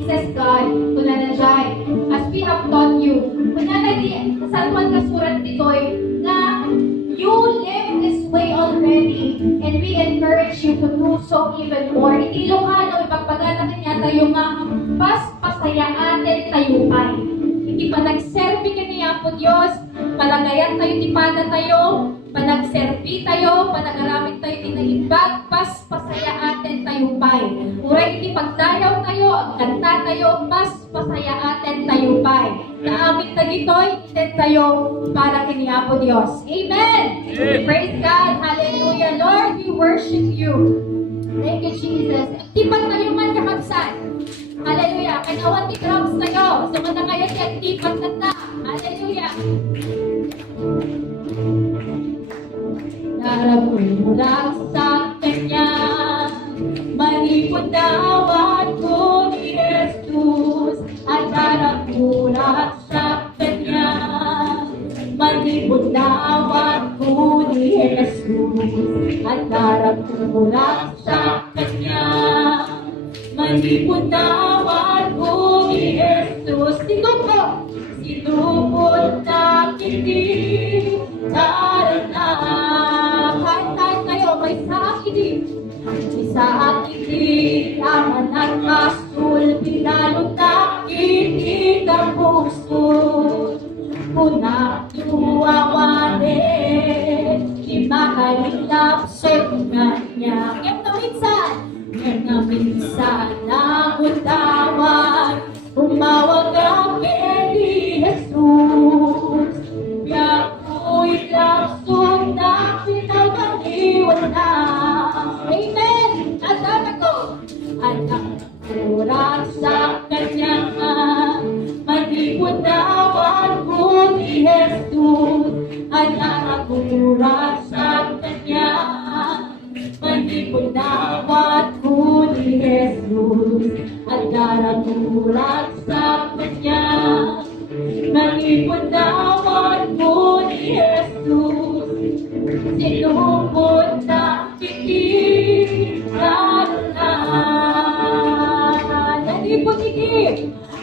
Jesus God, kunanajay, as we have taught you, kunanay sa tuwan kasurat ditoy, na you live this way already, and we encourage you to do so even more. Itilokano, ipagpagana kanya tayo nga, pas pasayaatin tayo ay. Hindi pa nagserbi kaniya po Diyos, palagayan tayo, tipada tayo, panagserbi tayo, panagaramit tayo, tinaimbag, pas pasayaatin tayo pay. Uray, hindi pagdayaw tayo, kanta tayo, pas pasayaatin tayo pay. Naamit na gitoy, iten tayo para kiniya po Diyos. Amen! Praise God! Hallelujah! Lord, we worship you. Thank you, Jesus. Tipan tayo man kakabsan. Hallelujah! Kanawan ti drums tayo. Sumana kayo siya, tipan na. Hallelujah! Naramulang sa Kanya, manipunawat ko ni Jesus, at naramulang sa Kanya, manipunawat ko ni Jesus, at naramulang sa Kanya, manipunawat ko ni Jesus. Sinubot na hindi darana. Kahit kayo may sakit, aman at masul, pinalutakin ikang puso. Kunang tuwawanin, di makalilap sa kanya. Ngayon na minsan ang utawan, umawag ang ni Jesus. Biyak ko'y lapsog na pinagaliwan na. Amen! At ako, anak kurang sa Kanya, manipunawan ko ni Jesus. Anak kurang sa Kanya, manipunawan ko ni Jesus. Anak kurang sa Kanya, manipunawan ko ni Jesus. Sinubot na titiran na.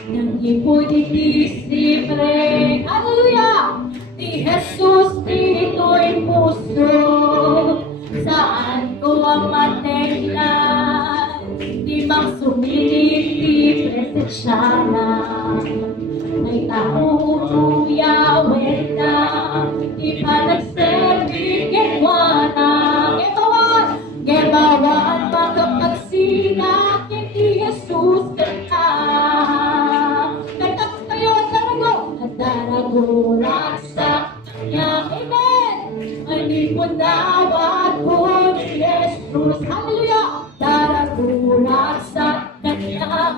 Nangipunitis libre. Hallelujah! Ni Jesus dito'y puso. Saan ko ang matingnan? Di bang sumilip presensya na? May taong uyawin na, di pa nagserbi getwana. Gebawan magkapagsina, kini Jesus kanta. Kanta ko kayo, at daragulat sa Kanya. Amen! Manipunawat ko ni Jesus. Hallelujah! Daragulat sa Kanya.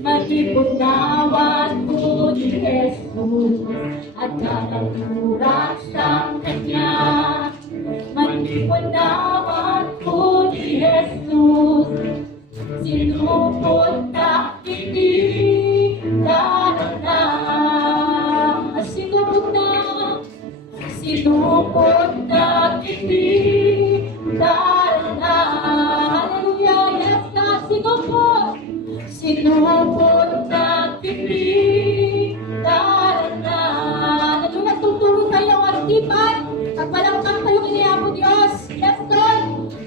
Manipunawat ko ni Jesus. At daragulat sa Kanya. Manipunawat ko ni Jesus. Sinupot na titiran na. Sinupot na titiran na. Hallelujah! Yes, God! Sinupot na titiran na. Hallelujah! Tutulong tayo ang artipan. Pagpalangkang tayo kiniya po Diyos. Yes, God!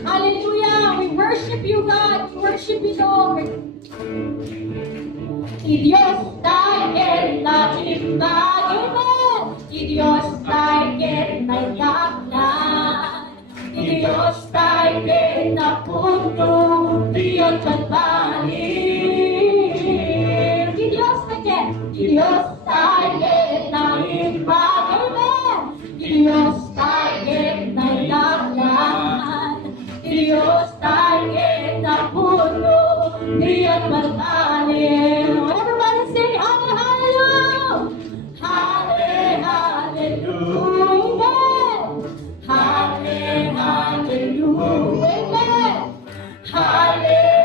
Hallelujah! We worship you, God! We worship you, Lord! Si Diyos tayo naimbag. Amen! Si Diyos tayo naidaklan. Si Diyos tayo napuno. Diyon pagbalik. Si Diyos tayo naimbag. Amen! Si Diyos tayo naidaklan. Si Diyos tayo napuno. Diyon pagbalik. Everybody sing hallelujah! Hallelujah! Hallelujah! Hallelujah!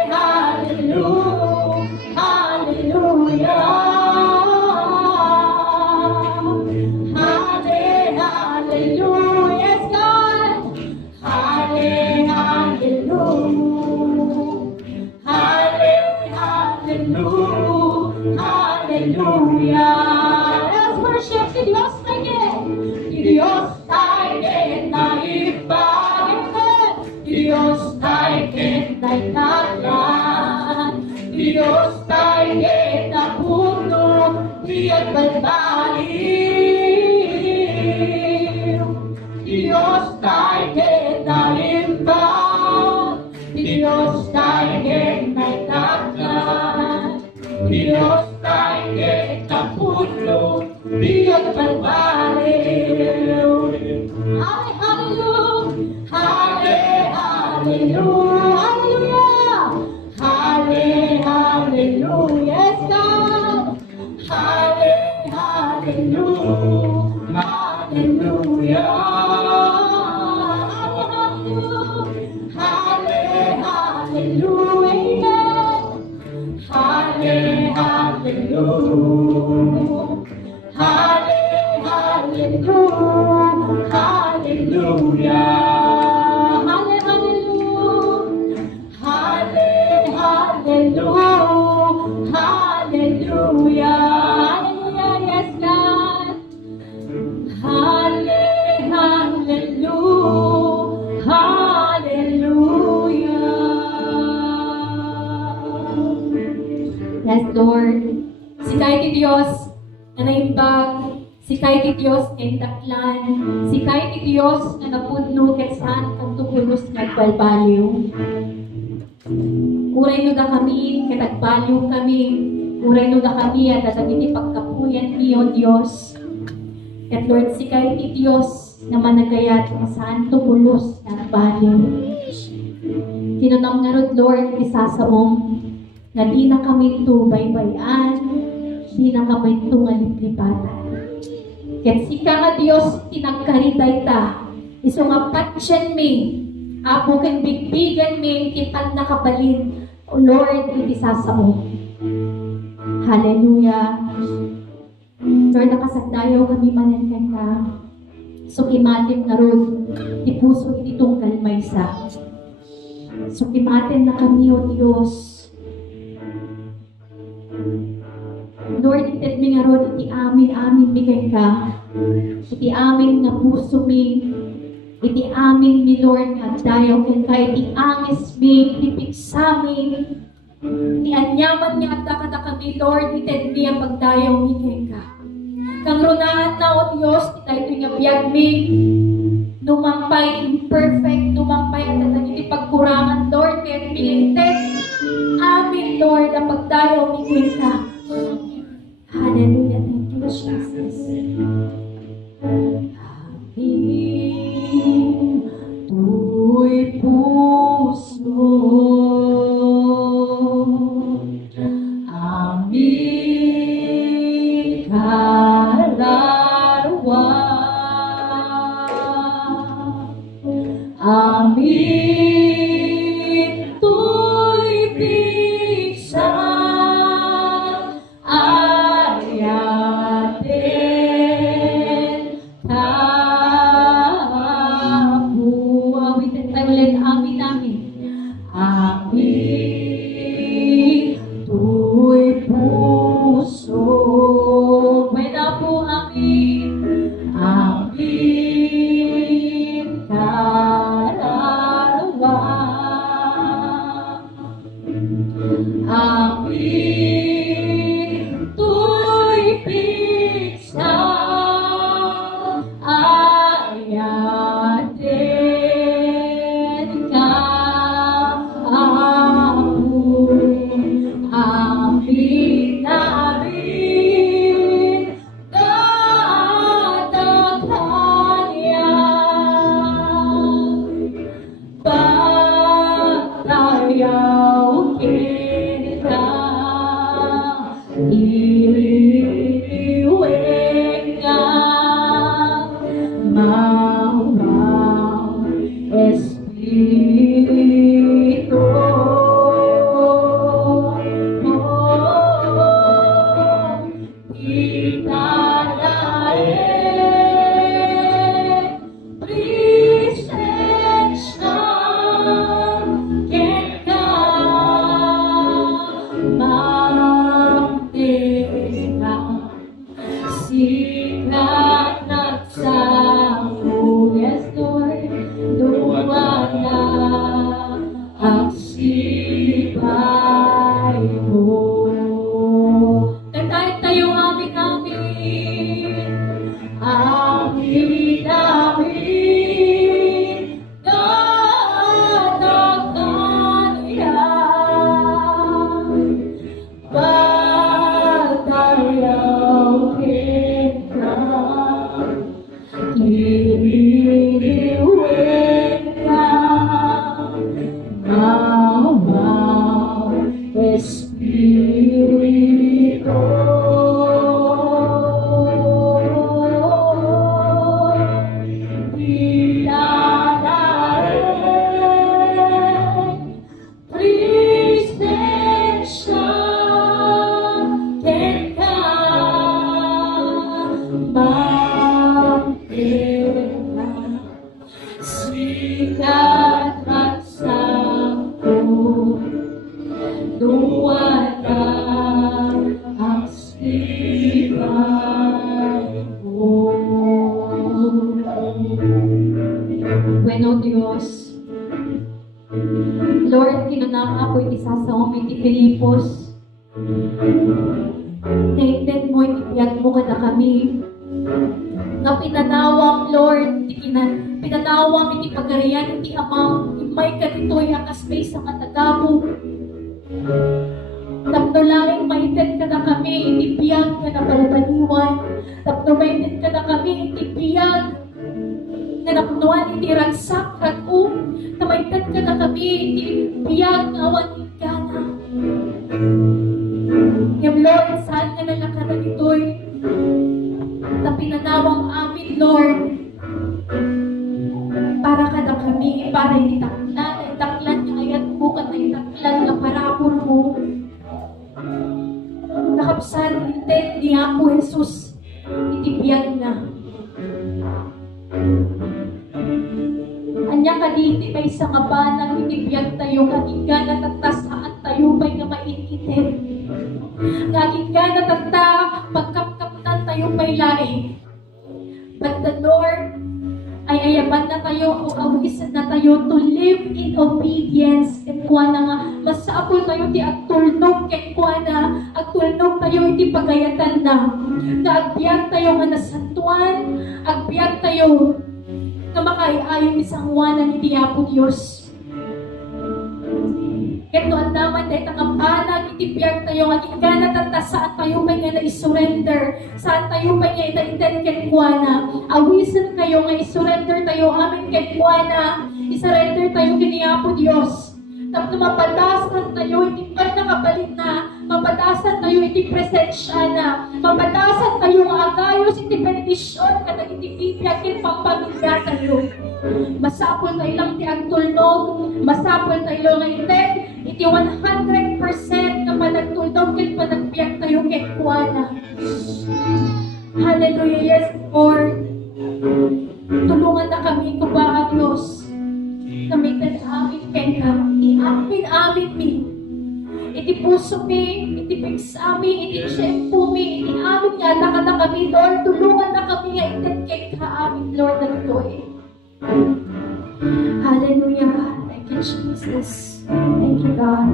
Hallelujah! Hallelujah! Yes, God! Hallelujah! Hallelujah! Hallelujah. Let's worship si Diyos again. Si Diyos tayo na ibagin. Si Diyos tayo na itaklan. Si Diyos tayo na puno. Diya't balbaliw. Si Diyos tayo na imbag. Si Diyos tayo na itaklan. Si Diyos tayo na puno. Diya't balbaliw. Hallelujah. Hallelujah. Hallelujah. Yes, God. Hallelujah. Hallelujah. Hallelujah. Hallelujah. Hallelujah. Hallelujah. Hallelujah. Hallelujah. Yes, God. Hallelujah. Hallelujah. Yes, Lord. Sikay ti Diyos na naimbag, sikay ti Diyos na indaklan, sikay ti Diyos na napudno ket saan kang tupulos nagbalbaliw. Uray no da kami, katagbaliw kami, uray no da kami at dagiti pagkapuyan niyo Diyos. Ket Lord, sikay ti Diyos na managayat kung saan tupulos nagbaliw. Tinunam nga rod Lord, isasaong na di na kami to baybayan, di na kami to nga liplipatan. Ket sika nga Dios tinagkariday ta, iso nga patsyan mi, apo ken bigbigan mi, tipan na kabalin, o Lord, iti sasao. Hallelujah. Lord, nakasagdayaw kami manenken ka, sukimatin nga rod, ti puso iti tungkal maysa. Sukimatin na kami, o Diyos. Lord, ited mi nga rod, iti amin bigay ka. Iti amin nga puso mi. Iti amin mi, Lord, nga dayaw ken ka. Iti angis mi, iti piksa mi. Iti anyaman nga at kata kami, Lord, ited mi ang pagdayaw mi kay ka. Kang runaan na, o Diyos, itay ito nga biyag mi. Numampay imperfect, numampay at iti pagkurangan, Lord, kaya pinitek. Amin, Lord, ang pagdayaw mi kay ka. Hallelujah. Thank you, Jesus. Amin. Tu'y puso. Amin. Kalarawa. Amin. Tu'y piksa. nga ako isasaw mo iti Pilipos. Naindet mo, itipiyat mo ka na kami. Nga pinanawang, Lord, pinanawang iti pagarian, iti amang, imay ka dito'y akasbay sa matagabo. Tapno langing maitin ka na kami, itipiyag ka na balbaliwan. Tapno maitin ka na kami, itipiyag na napnuan, iti ragsak, ragu. Na maitin ka na kami, itipiyag, awan ka na. Yung Lord, saan nga nalakaran ito'y na pinanawang amin, Lord, para ka na kami, para itaklan nga ayat mo, ka na itaklan nga parapor mo. Nakapsan, intent niya ako, Jesus, itibiyag na. Anya ka diti may isang abanang itibiyag tayo, kaging ka natatasaan tayo, may nga mainkitin. Kaging ka natata, pagkapkaptan tayo may laing. But the Lord ay ayaban na tayo o awisan na tayo to live in obedience. At kuha na nga, masapol tayo ti agtulnog kay kuha na, agtulnog tayo iti pagayatan na. Na agbiag tayo nga nasantuan, agbiag tayo na makaiayon isang wanan iti Apo Diyos. Ket no andaman dahil tangambanag, itipiyag tayo, at ikana tata saan tayo pa nga na-surrender, saan tayo pa nga ita-intent kay Kuana. Awisan kayo nga i-surrender tayo amin kay Kuana, i-surrender tayo kini Apo Diyos. Tapos mapadasan tayo, iti pa nakabalit na, mapadasan tayo, iti presensya na, mapadasan tayo nga agayos, iti benedisyon, katag iti bibiyag, iti pampamilya tayo. Masapol tayo lang ti agtulnog, masapol tayo nga intent, iti 100% na panagtulnog, iti panagbiyak tayo kay Kuana. Hallelujah, yes, Lord. Tulungan na kami, kuba Diyos. Gamitan amin kay ka, i-amin mi. Iti puso mi, iti pigs amin, iti syempo mi, iti amin nga, nakata kami, Lord. Tulungan na kami nga intent kay ka amin, Lord, na lutoy. Hallelujah. Thank you, Jesus. Thank you, God.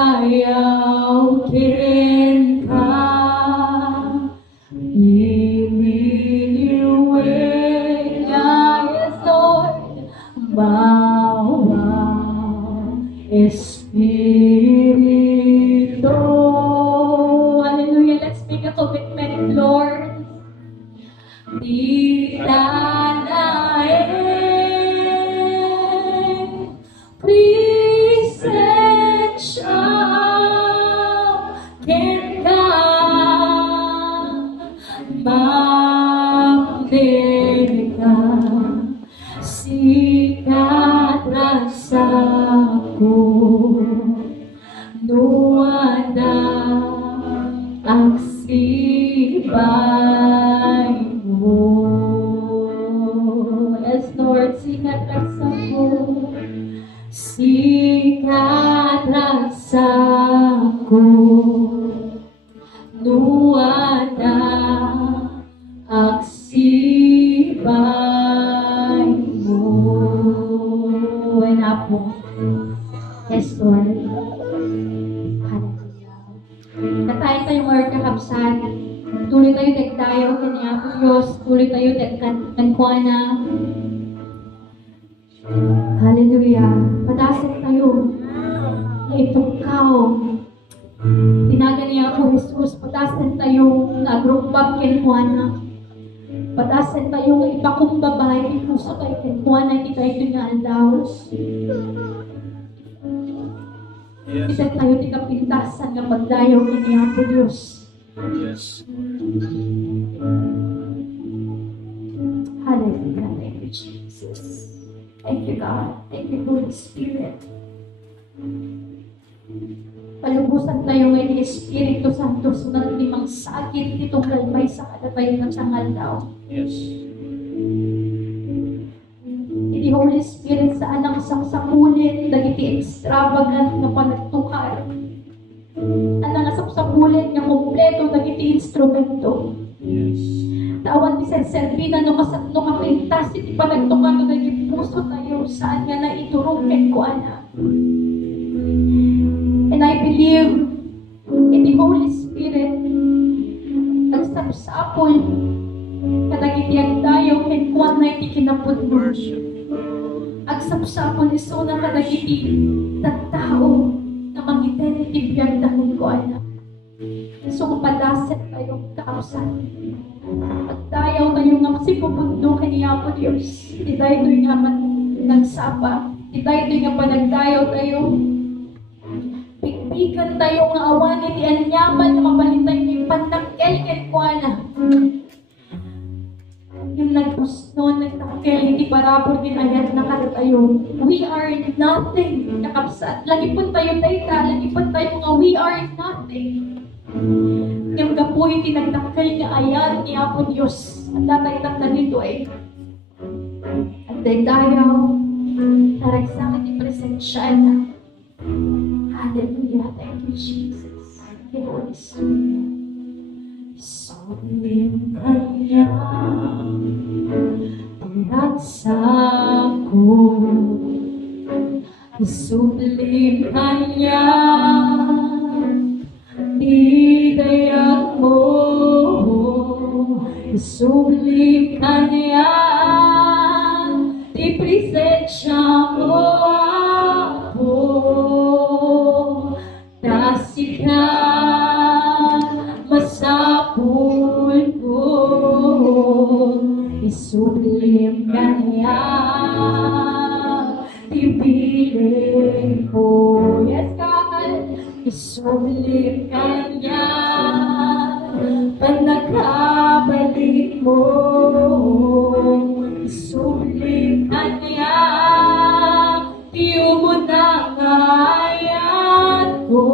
Pagdayaw kin ka, iniiwi nga Lord, bawat Espiritu. Hallelujah. Let's make a commitment, Lord. Di tanae, presensya ken ka, mapdeka, sikat rasaku, nuada aksibay mo. Yes, Lord, sikat rasaku, sikat rasaku, nuada aksibay mo. Wala po. Yes, Lord. Hallelujah. Katayin tayong word kakabsan. Tuloy tayo tayo kanya po Diyos. Tuloy tayo kankuana. Hallelujah. Patasin tayo. Na ipagkaw. Tinaga niya po Jesus. Patasin tayo na agrupag kankuana. Patasin tayo nga ipakumbabay. Puso kayo kankuana. Hindi tayo tingaalaos. Isa tayo di kapintasan ng magdayaw kiniya po Diyos. Yes. Hallelujah. Thank you, Jesus. Thank you, God. Thank you, Holy Spirit. Palubusan tayo ngayon ni Espiritu Santo sunod limang sakit itong lalmay sa kadatayon ng sangal daw. Yes. Iti Holy Spirit sa anang saksakulin, dagiti extravagant na panagtuka Ang nangasapsapulit nga kompleto nagiti instrumento. Yes. Tawan ti serserbi na no kapintas iti panagtukan no naging puso tayo saan nga na iturong ko ana. And I believe in the Holy Spirit nagsapsapol kadagitiag tayo ken kuan na iti kinapudno. Worship. Agsapsapol iso na kadagiti tattao na mangiten iti biyag dahil ko ana. So mapadaset tayo kakausan. Pagdayaw tayo nga masipupundo kaniya po Diyos. Iday ito'y nga nagsapa. Iday ito'y nga panagdayaw tayo. Pigpigan tayo nga awan iti anyaman nga mapalitay ni panakkel ken kuana. Yung nagpusno, nagtakkel, iti parabor din ayat na tayo. We are nothing. Nakapsat. Lagi po tayo dayta. Lagi po tayo nga we are nothing. Yung kapoy tinagtakal nga ayan ni Apo Diyos. At tatagtak na dito eh. At dayaw, taragsakit ni presensya na. Hallelujah. Thank you, Jesus. Thank you, Holy Spirit. Sulim kanya pinagsa ko. Sulim kanya Hidayat mo, isublim ka niya, di presensya mo ako, nasikat masapul ko, isublim ka niya, di piling ko. Yes, God! Isublim ka niya, pag nakabalik mo. Isublim ka niya, iyo mo na ngayat ko.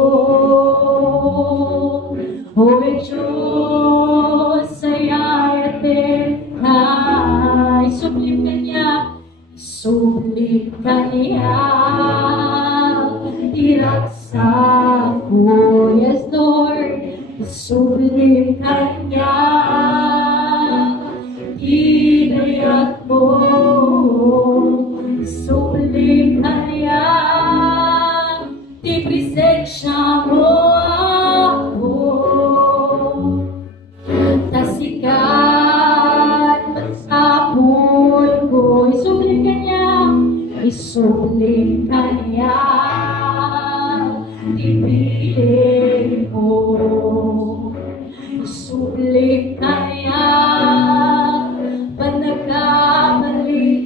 O Diyos, ayayatin ka. Isublim ka niya, isublim ka niya, iraksa ko. Yes, Lord, isublim ka niya, hinayat mo. Isublim ka niya, di presensya mo ako. Tasikat magsapul ko. Isublim ka niya, isublim ka niya, ipiling ko. Isublim ka niya, pag nagkamali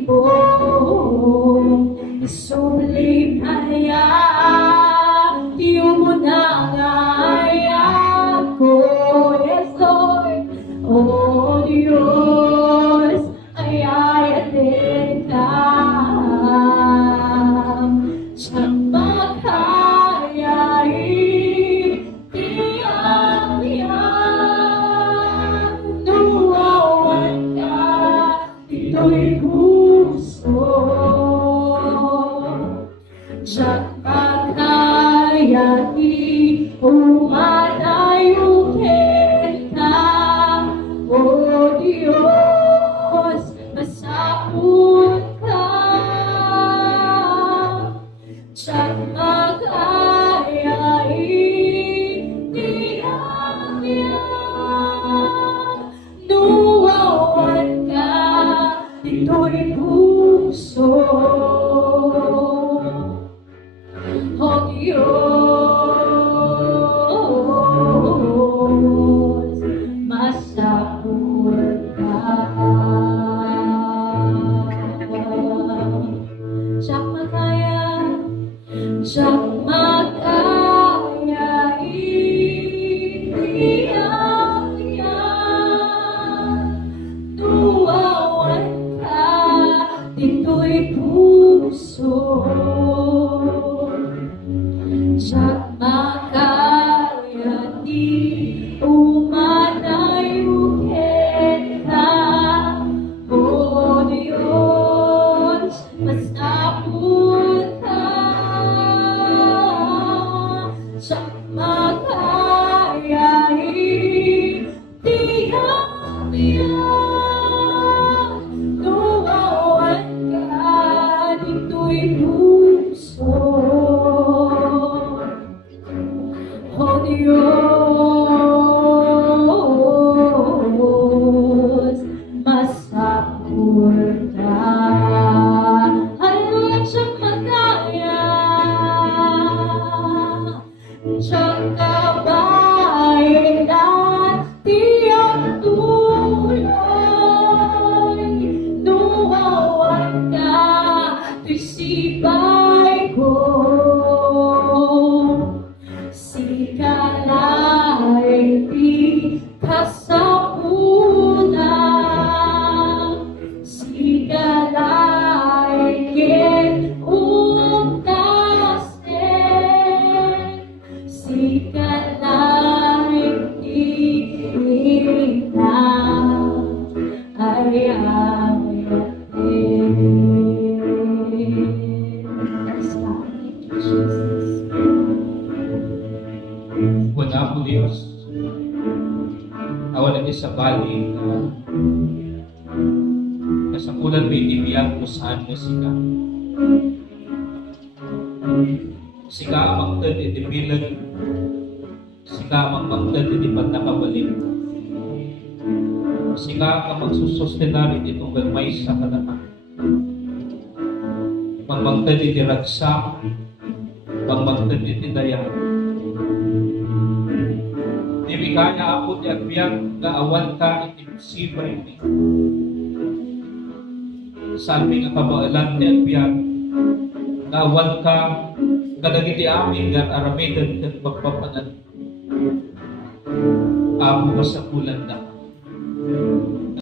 awan niya sa bali na kasakulan may tibiyang kung saan mo sika. Sika ang magtad iti bilang, sika ang magtad iti pagnakabalik. Sika ang magsusustenar iti itong galmay sa kanaka. Magmagtad iti ragsak, magmagtad iti dayan. Di kaya ako ti agbyang nga awan ka iti musibay ni. Sabi nga kabaalan ti agbyang nga awan ka kadagiti amin nga aramidan ket magpapanan. Amo kasakulan na.